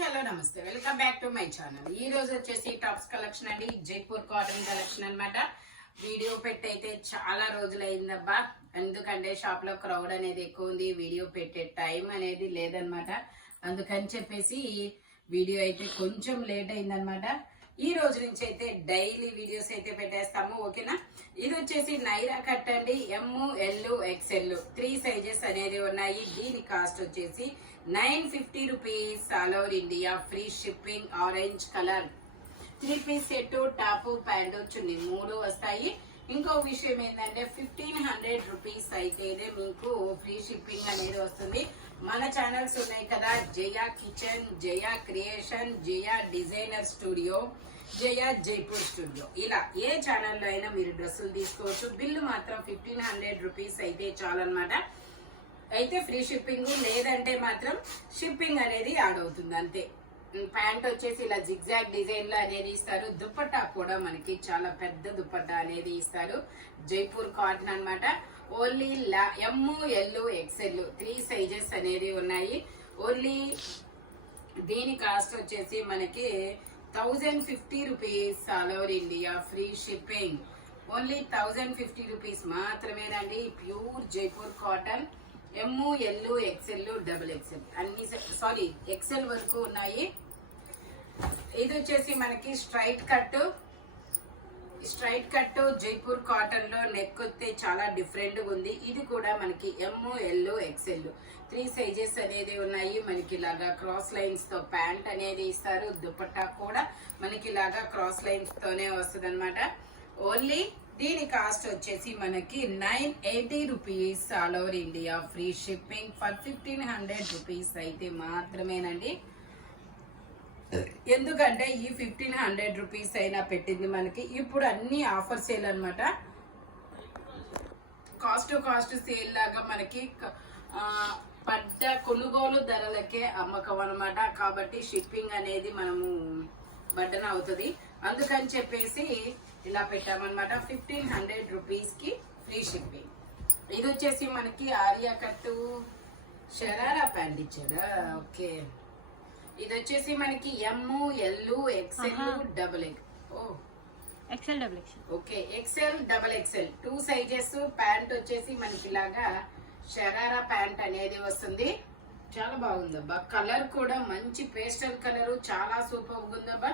Hello నమస్తే, welcome back to my channel. ఈ రోజు వచ్చేసి టాప్స్ కలెక్షన్ అండి, జైపూర్ కాటన్ కలెక్షన్ అన్నమాట. వీడియో పెట్టయితే చాలా రోజులైందబ్బా, ఎందుకంటే షాప్ లో క్రౌడ్ అనేది ఎక్కువ ఉంది, వీడియో పెట్టే టైం అనేది లేదనమాట. అందుకని చెప్పేసి వీడియో అయితే కొంచెం లేట్ అయిందనమాట. ఈ రోజు నుంచి అయితే డైలీ వీడియోస్ అయితే పెట్టేస్తాము, ఓకేనా. ఇది వచ్చేసి నైరా కట్ అండి, ML XL 3 సైజెస్ అనేది ఉన్నాయి. దీని కాస్ట్ వచ్చేసి 950 rupees, all over India, free shipping. Orange colour 3 piece set, top pant chunni 3 వస్తాయి. ఇంకో విషయం ఏంటంటే 1500 రూపీస్ అయితేనే మీకు ఫ్రీ షిప్పింగ్ అనేది వస్తుంది. మన ఛానల్స్ ఉన్నాయి కదా, జయా కిచెన్, జయా క్రియేషన్, జయా డిజైనర్ స్టూడియో, జయా జైపూర్ స్టూడియో, ఇలా ఏ ఛానల్లో అయినా మీరు డ్రెస్సులు తీసుకోవచ్చు. బిల్లు మాత్రం 1500 రూపీస్ అయితే చాలన్నమాట. అయితే ఫ్రీ షిప్పింగ్, లేదంటే మాత్రం షిప్పింగ్ అనేది యాడ్ అవుతుంది అంతే. ప్యాంట్ వచ్చేసి ఇలా జిగ్జాగ్ డిజైన్ లో అనేది ఇస్తారు. దుపట్టా కూడా మనకి చాలా పెద్ద దుపట్టా అనేది ఇస్తారు. జైపూర్ కాటన్ అన్నమాట. ఓన్లీ ML XL 3 సైజెస్ అనేది ఉన్నాయి. ఓన్లీ దీని కాస్ట్ వచ్చేసి మనకి 1050 rupees, all over India, free shipping. Only 1050 rupees మాత్రమేనండి. Pure Jaipur cotton, ML XL XXL అన్ని, సారీ XL వరకు ఉన్నాయి. ఇది వచ్చేసి మనకి స్ట్రైట్ కట్ జైపూర్ కాటన్ లో నెక్ వస్తే చాలా డిఫరెంట్ గా ఉంది. ఇది కూడా మనకి ML XL 3 సైజెస్ అనేది ఉన్నాయి. మనకి ఇలాగా క్రాస్ లైన్స్ తో ప్యాంట్ అనేది ఇస్తారు. దుపట్టా కూడా మనకి ఇలాగా క్రాస్ లైన్స్ తోనే వస్తుంది అనమాట. ఓన్లీ దీని కాస్ట్ వచ్చేసి మనకి 980 rupees, all over India, free shipping. For 1500 rupees అయితే మాత్రమేనండి. ఎందుకంటే ఈ 1500 రూపీస్ అయినా పెట్టింది మనకి ఇప్పుడు అన్ని ఆఫర్ సేల్ అనమాట. కాస్ట్ సేల్ లాగా మనకి పడ్డ కొనుగోలు ధరలకే అమ్మకం అనమాట. కాబట్టి షిప్పింగ్ అనేది మనము బడ్డన అవుతుంది. అందుకని చెప్పేసి ఇలా పెట్టామన్నమాట. 1500 రూపీస్ కి ఫ్రీ షిప్పింగ్. ఇది వచ్చేసి మనకి ఆరియా కట్టు షరారా ప్యాంట్ ఇచ్చాడా, ఓకే. ఇది వచ్చేసి మనకి ML XL okay, XL XXL 2 sizes. Pant వచ్చేసి మనకి ఇలాగా షరారా ప్యాంట్ అనేది వస్తుంది. చాలా బాగుందబ్బా. కలర్ కూడా మంచి పేస్టల్ కలర్, చాలా సూపర్ ఉందబ్బా.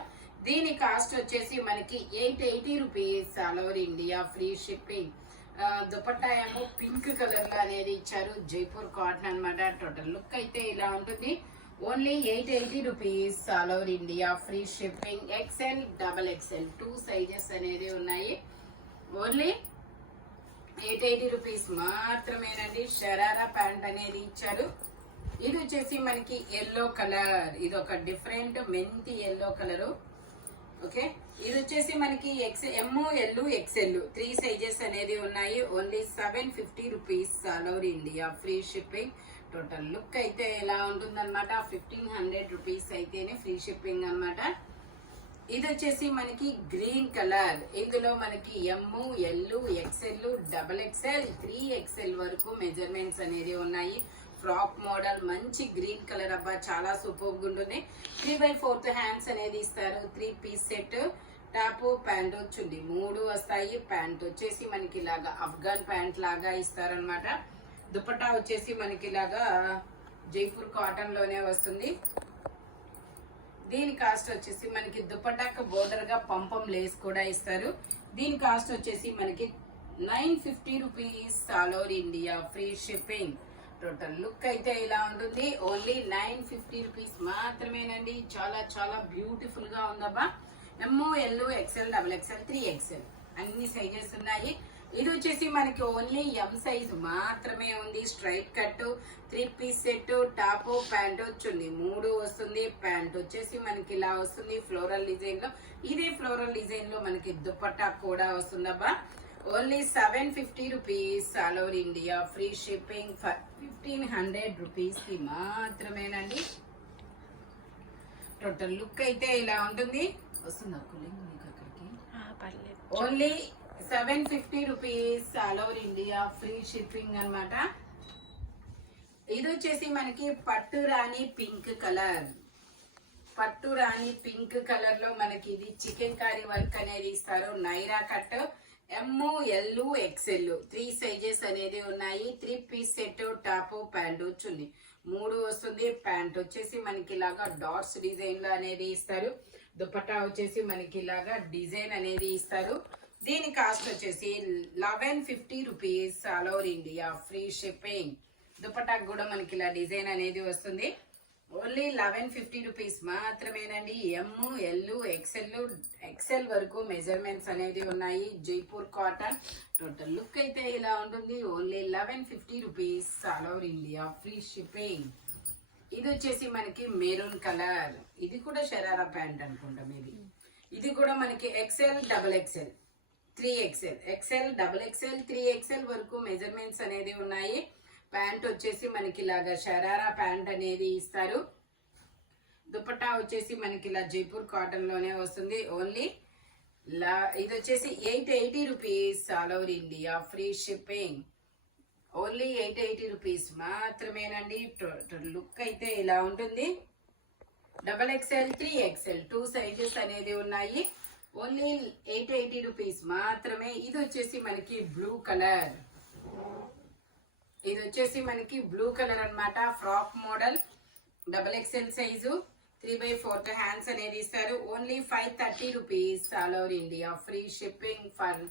దీని కాస్ట్ వచ్చేసి మనకి 880 rupees, all over India, free shipping. Dupatta ఏమో పింక్ కలర్ లో అనేది ఇచ్చారు. జైపూర్ కాటన్ అన్నమాట. టోటల్ లుక్ అయితే ఇలా ఉంటుంది. Only 880 rupees, all over India, free shipping. XL XXL 2 sizes అనేది ఉన్నాయి. ఓన్లీ 880 రూపీస్ మాత్రమేనండి. షరారా ప్యాంట్ అనేది ఇచ్చారు. ఇది వచ్చేసి మనకి ఎల్లో కలర్, ఇది ఒక డిఫరెంట్ మెంతి ఎల్లో కలరు, ఓకే. ఇది వచ్చేసి మనకి ML XL 3 సైజెస్ అనేది ఉన్నాయి. Only 750 rupees, all over India, free shipping. Total look అయితే ఇలా ఉంటుందన్నమాట. 1500 రూపీస్ అయితేనే ఫ్రీ షిప్పింగ్ అన్నమాట. ఇది వచ్చేసి మనకి గ్రీన్ కలర్. ఇందులో మనకి ML XL XXL 3XL వరకు మెజర్మెంట్స్ అనేది ఉన్నాయి. ఫ్రాక్ మోడల్, మంచి గ్రీన్ కలర్ అబ్బా, చాలా సూపర్ గా ఉంటుంది. 3/4 హ్యాండ్స్ అనేది ఇస్తారు. 3 piece set, top pant chunni 3 వస్తాయి. ప్యాంట్ వచ్చేసి మనకి ఇలాగా అఫ్ఘాన్ ప్యాంట్ లాగా ఇస్తారనమాట. దుపట్టా వచ్చేసి మనకి ఇలాగా జైపూర్ కాటన్ లోనే వస్తుంది. దీని కాస్ట్ వచ్చేసి మనకి దుపట్టాకు బోర్డర్ గా పంపం లేస్ కూడా ఇస్తారు. దీని కాస్ట్ వచ్చేసి మనకి 950 rupees, all over India, free shipping. Total look అయితే ఇలా ఉంటుంది. ఓన్లీ 950 రూపీస్ మాత్రమేనండి. చాలా చాలా బ్యూటిఫుల్ గా ఉందబ్బా. ML XL XXL 3XL అన్ని సైజెస్ ఉన్నాయి. ఇది వచ్చేసి మనకి ఓన్లీ M సైజ్ మాత్రమే ఉంది. Straight cut 3 piece set, top pant chunni 3 వస్తుంది. ప్యాంట్ వచ్చేసి మనకి ఇలా వస్తుంది ఫ్లోరల్ డిజైన్ లో. ఇదే ఫ్లోరల్ డిజైన్ లో మనకి దుపట్టా కూడా వస్తుందబ్బా. Only 750 rupees, all over India, free shipping. 1500 rupees కి మాత్రమేనండి. టోటల్ లుక్ అయితే ఇలా ఉంటుంది. వస్తుందా కూలింగ్ మీకు అక్కడికి? Only 750 rupees, all over India, free shipping అన్నమాట. ఇది వచ్చేసి మనకి పట్టు రాణి పింక్ కలర్. పట్టు రాణి పింక్ కలర్ లో మనకి ఇది చికెన్ కారీ వర్క్ అనేది ఇస్తారు. Naira cut ML XL 3 sizes అనేది ఉన్నాయి. 3 పీస్ సెట్ టాప్ ప్యాంటు చున్నీ 3 వస్తుంది. ప్యాంట్ వచ్చేసి మనకి ఇలాగా డాట్స్ డిజైన్ లో అనేది ఇస్తారు. దుపట్టా వచ్చేసి మనకి ఇలాగా డిజైన్ అనేది ఇస్తారు. దీని కాస్ట్ వచ్చేసి 1150 rupees all over India free shipping. Dupatta కూడా మనకి ఇలా డిజైన్ అనేది వస్తుంది. ఓన్లీ 1150 రూపీస్ మాత్రమేనండి. ML XL వరకు మెజర్మెంట్స్ అనేది ఉన్నాయి. జైపూర్ కాటన్ టోటల్ లుక్ అయితే ఇలా ఉంటుంది. Only 1150 rupees all over India free shipping. ఇది వచ్చేసి మనకి మెరూన్ కలర్. ఇది కూడా షరారా ప్యాంట్ అనుకుంటాం. ఇది కూడా మనకి XL double XL 3XL XL double XL 3XL వరకు మెజర్మెంట్స్ అనేది ఉన్నాయి. ప్యాంట్ వచ్చేసి మనకి ఇలాగా షరారా ప్యాంట్ అనేది ఇస్తారు. దుపట్టా వచ్చేసి మనకి ఇలా జైపూర్ కాటన్ లోనే వస్తుంది. ఓన్లీ ఇది వచ్చేసి 880 rupees all over India free shipping. Only 880 rupees మాత్రమేనండి. లుక్ అయితే ఇలా ఉంటుంది. డబల్ XL 3XL 2 సైజెస్ అనేది ఉన్నాయి. ఓన్లీ 880 రూపీస్ మాత్రమే. ఇది వచ్చేసి మనకి బ్లూ కలర్. ఇది వచ్చేసి మనకి బ్లూ కలర్ అన్నమాట. Frock model double XL size 3/4 hands అనేది ఇస్తారు. Only 530 rupees all over India free shipping for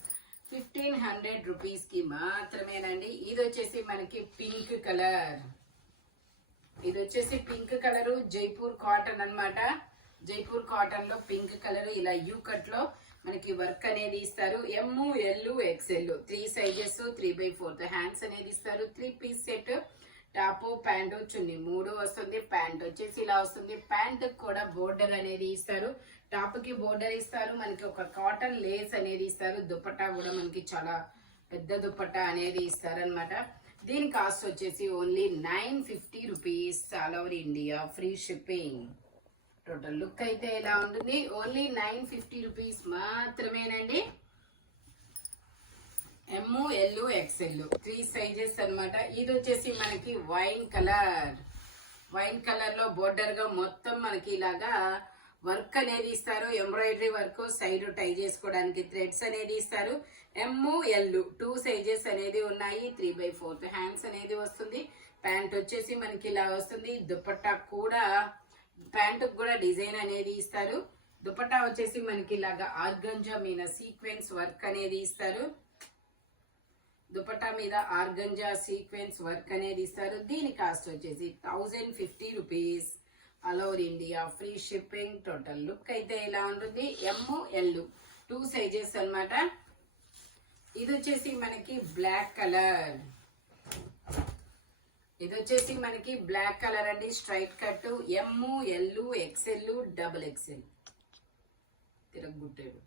1500 rupees కి మాత్రమేనండి. ఇది వచ్చేసి మనకి పింక్ కలర్. ఇది వచ్చేసి పింక్ కలర్ జైపూర్ కాటన్ అన్నమాట. జైపూర్ కాటన్ లో పింక్ కలర్ ఇలా యూ కట్ లో మనకి వర్క్ అనేది ఇస్తారు. ML XL 3 సైజెస్ 3/4 హ్యాండ్స్ అనేది ఇస్తారు. 3 పీస్ సెట్ టాప్ ప్యాంటు చున్నీ 3 వస్తుంది. ప్యాంట్ వచ్చేసి ఇలా వస్తుంది. ప్యాంట్ కూడా బోర్డర్ అనేది ఇస్తారు. టాప్ కి బోర్డర్ ఇస్తారు. మనకి ఒక కాటన్ లేస్ అనేది ఇస్తారు. దుపట్టా కూడా మనకి చాలా పెద్ద దుపట్టా అనేది ఇస్తారు అనమాట. దీని కాస్ట్ వచ్చేసి only 950 rupees all over India free shipping. Total look అయితే ఇలా ఉంటుంది. ఓన్లీ 950 రూపీస్ మాత్రమేనండి. ML XL 3 సైజెస్ అన్నమాట. ఇది వచ్చేసి మనకి వైన్ కలర్. వైన్ కలర్ లో బోర్డర్ గా మొత్తం మనకి ఇలాగా వర్క్ అనేది ఇస్తారు. ఎంబ్రాయిడరీ వర్క్ సైడ్ టై చేసుకోవడానికి థ్రెడ్స్ అనేది ఇస్తారు. ML 2 సైజెస్ అనేది ఉన్నాయి. 3/4 హ్యాండ్స్ అనేది వస్తుంది. ప్యాంట్ వచ్చేసి మనకి ఇలా వస్తుంది. దుపట్టా కూడా ప్యాంటు కూడా డిజైన్ అనేది ఇస్తారు. దుపట్టా వచ్చేసి మనకి ఇలాగా ఆర్గంజా మీద సీక్వెన్స్ వర్క్ అనేది ఇస్తారు. దుపట్టా మీద ఆర్గంజా సీక్వెన్స్ వర్క్ అనేది ఇస్తారు. దీని కాస్ట్ వచ్చేసి 1050 rupees all over India free shipping. Total look అయితే ఇలా ఉంటుంది. ML 2 సైజెస్ అన్నమాట. ఇది వచ్చేసి మనకి బ్లాక్ కలర్. ఇది వచ్చేసి మనకి బ్లాక్ కలర్ అండి. Straight cut ML XL double XL తిరగబుట్టాడు.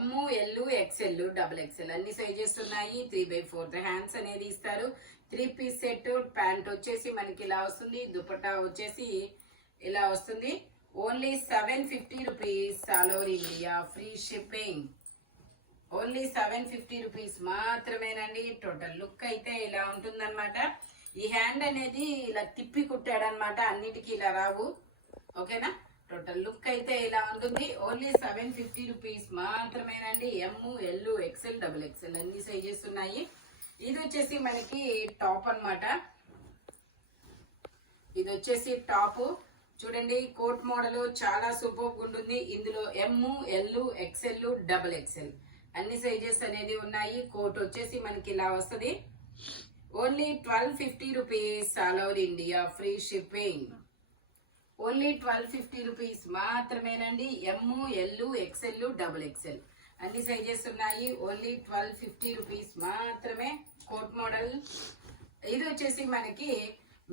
ML XL double XL అన్ని సైజెస్ ఉన్నాయి. 3/4 హ్యాండ్స్ అనేది ఇస్తారు. 3 పీస్ సెట్. ప్యాంట్ వచ్చేసి మనకి ఇలా వస్తుంది. దుపట్టా వచ్చేసి ఇలా వస్తుంది. Only 750 rupees all over India free shipping. Only 750 rupees మాత్రమేనండి. టోటల్ లుక్ అయితే ఇలా ఉంటుందన్నమాట. ఈ హ్యాండ్ అనేది ఇలా తిప్పి కుట్టాడనమాట. అన్నిటికీ ఇలా రావు. ఓకేనా. టోటల్ లుక్ అయితే ఇలా ఉంటుంది. ఓన్లీ 750 రూపీస్ మాత్రమేనండి. ML XL డబల్ XL అన్ని సైజెస్ ఉన్నాయి. ఇది వచ్చేసి మనకి టాప్ అన్నమాట. ఇది వచ్చేసి టాప్ చూడండి. కోట్ మోడల్ చాలా సూపర్ ఉంటుంది. ఇందులో ML XL డబల్ XL అన్ని సైజెస్ అనేది ఉన్నాయి. కోట్ వచ్చేసి మనకి ఇలా వస్తుంది. Only 1250 rupees all over India free shipping. Only 1250 rupees మాత్రమేనండి. ML XL డబల్ XL అన్ని సైజెస్ ఉన్నాయి. ఓన్లీ 1250 రూపీస్ మాత్రమే. Coat model. ఇది వచ్చేసి మనకి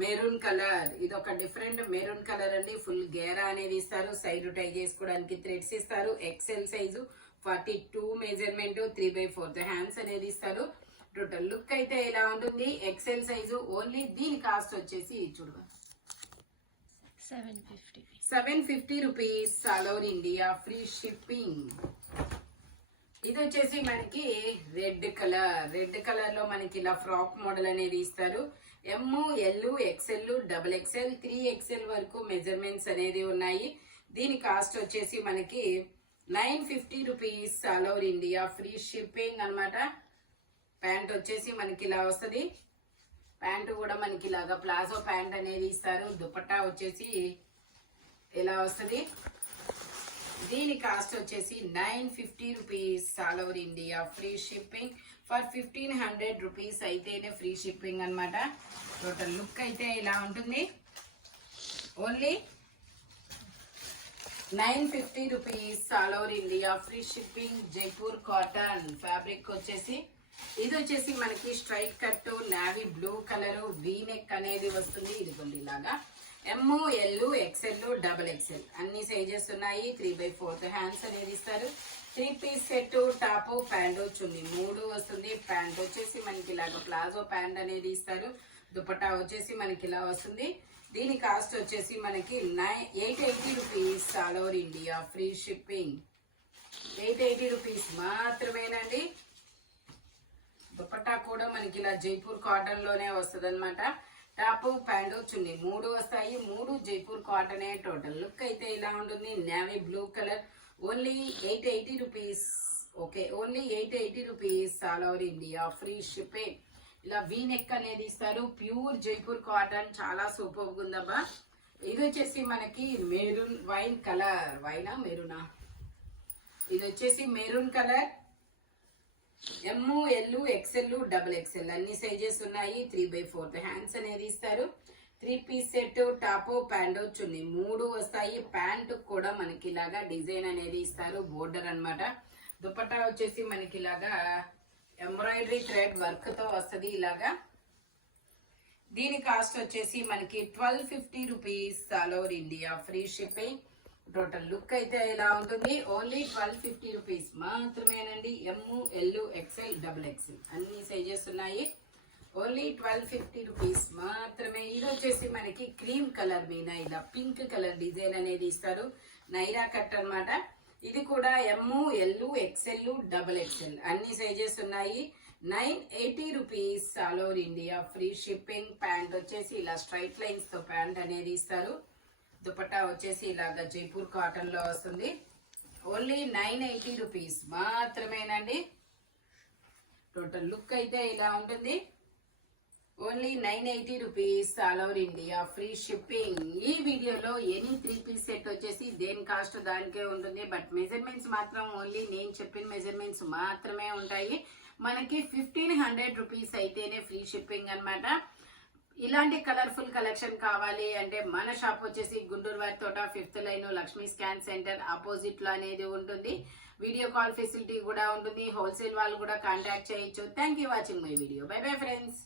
మెరూన్ కలర్. ఇది ఒక డిఫరెంట్ మెరూన్ కలర్ అండి. ఫుల్ గేరా అనేది ఇస్తారు. సైడ్ టై చేసుకోవడానికి థ్రెడ్స్ ఇస్తారు. XL size 42 measurement. 3/4 హ్యాండ్స్ అనేది ఇస్తారు. టోటల్ లుక్ అయితే ఇలా ఉంటుంది. XL size. ఓన్లీ దీని కాస్ట్ వచ్చేసి చూడు 750 rupees all over India free shipping. ఇది వచ్చేసి మనకి రెడ్ కలర్. రెడ్ కలర్ లో మనకి ఇలా ఫ్రాక్ మోడల్ అనేది ఇస్తారు. M, L, XL, double XL, 3XL వరకు మెజర్మెంట్స్ అనేది ఉన్నాయి. దీని కాస్ట్ వచ్చేసి మనకి 950 rupees all over India, free shipping అన్నమాట. ప్యాంట్ వచ్చేసి మనకి ఇలా వస్తుంది. ప్యాంటు కూడా మనకి ఇలాగా ప్లాజో ప్యాంట్ అనేది ఇస్తారు. దుపట్టా వచ్చేసి ఇలా వస్తుంది. దీని కాస్ట్ వచ్చేసి 950 rupees all over India, free shipping. For 1500 rupees అయితేనే ఫ్రీ షిప్పింగ్ అన్నమాట. టోటల్ లుక్ అయితే ఇలా ఉంటుంది. Only 950 rupees all over India, free shipping. Jaipur cotton fabric వచ్చేసి ఇది వచ్చేసి మనకి straight cut navy blue colour V neck అనేది వస్తుంది. ఇదిగోండి ఇలాగా ఎమ్, ఎల్, ఎక్స్ఎల్, డబుల్ ఎక్స్ఎల్ అన్ని సైజెస్ ఉన్నాయి. 3/4 హ్యాండ్స్ అనేది ఇస్తారు. 3 piece set, top, pant, chunni 3 వస్తుంది. ప్యాంట్ వచ్చేసి మనకి ఇలాగ ప్లాజో ప్యాంట్ అనేది ఇస్తారు. దుపట్టా వచ్చేసి మనకి ఇలా వస్తుంది. దీని కాస్ట్ వచ్చేసి మనకి 880 rupees all over India, free shipping. 880 rupees మాత్రమేనండి. దుపట్టా కూడా మనకి ఇలా జైపూర్ కాటన్ లోనే వస్తుంది అనమాట. టాప్, ప్యాంటు, చున్నీ 3 వస్తాయి. 3 జైపూర్ కాటనే. టోటల్ లుక్ అయితే ఇలా ఉంటుంది. Navy blue colour. Only 880 rupees. Okay, only 880 rupees all over India, free shipping. ఇలా వీ నెక్ అనేది ఇస్తారు. ప్యూర్ జైపూర్ కాటన్, చాలా సూపర్ ఉందబ్బా. ఇది వచ్చేసి మనకి మెరూన్ వైన్ కలర్. వైనా మెరూనా? ఇది వచ్చేసి మెరూన్ కలర్. ఎమ్, ఎల్, ఎక్స్ఎల్, డబుల్ ఎక్స్ఎల్ అన్ని సైజెస్ ఉన్నాయి. 3/4 హ్యాండ్స్ అనేది ఇస్తారు. 3 పీస్ సెట్, టాప్, ప్యాంటు, చున్నీ 3 వస్తాయి. ప్యాంటు కూడా మనకి ఇలాగా డిజైన్ అనేది ఇస్తారు. బోర్డర్ అన్నమాట. దుపట్టా వచ్చేసి మనకి ఇలాగా ఎంబ్రాయిడరీ థ్రెడ్ వర్క్ తో వస్తుంది ఇలాగా. దీని కాస్ట్ వచ్చేసి మనకి 1250 rupees all over India, free shipping. Total look అయితే ఇలా ఉంటుంది. ఓన్లీ 1250 రూపీస్ మాత్రమేనండి. M, L, XL, double XL అన్ని సైజెస్ ఉన్నాయి. ఓన్లీ 1250 రూపీస్ మాత్రమే. ఇది వచ్చేసి మనకి క్రీమ్ కలర్ మీద ఇలా పింక్ కలర్ డిజైన్ అనేది ఇస్తారు. నైరా కట్ అన్నమాట. ఇది కూడా ఎమ్, ఎల్, ఎక్స్ఎల్, డబుల్ ఎక్స్ఎల్ అన్ని సైజెస్ ఉన్నాయి. 980 rupees all over India, free shipping. Pant వచ్చేసి ఇలా స్ట్రైట్ లైన్స్ తో ప్యాంట్ అనేది ఇస్తారు. దుపట్టా వచ్చేసి ఇలాగా జైపూర్ కాటన్ లో వస్తుంది. ఓన్లీ 980 రూపీస్ మాత్రమేనండి. టోటల్ లుక్ అయితే ఇలా ఉంటుంది. Only 980 rupees all over India, free shipping. ఈ వీడియోలో ఎనీ 3 పీస్ సెట్ వచ్చేసి దేని కాస్ట్ దానికే ఉంటుంది. బట్ మెజర్మెంట్స్ మాత్రం ఓన్లీ నేను చెప్పిన మెజర్మెంట్స్ మాత్రమే ఉంటాయి. మనకి 1500 రూపీస్ అయితేనే ఫ్రీ షిప్పింగ్ అన్నమాట. ఇలాంటి కలర్ఫుల్ కలెక్షన్ కావాలి అంటే మన షాప్ వచ్చేసి గుంటూరు వారి తోట 5th line Lakshmi scan centre opposite లో అనేది ఉంటుంది. వీడియో కాల్ ఫెసిలిటీ కూడా ఉంటుంది. హోల్సేల్ వాళ్ళు కూడా కాంటాక్ట్ చేయొచ్చు. Thank you watching my video. By bye friends.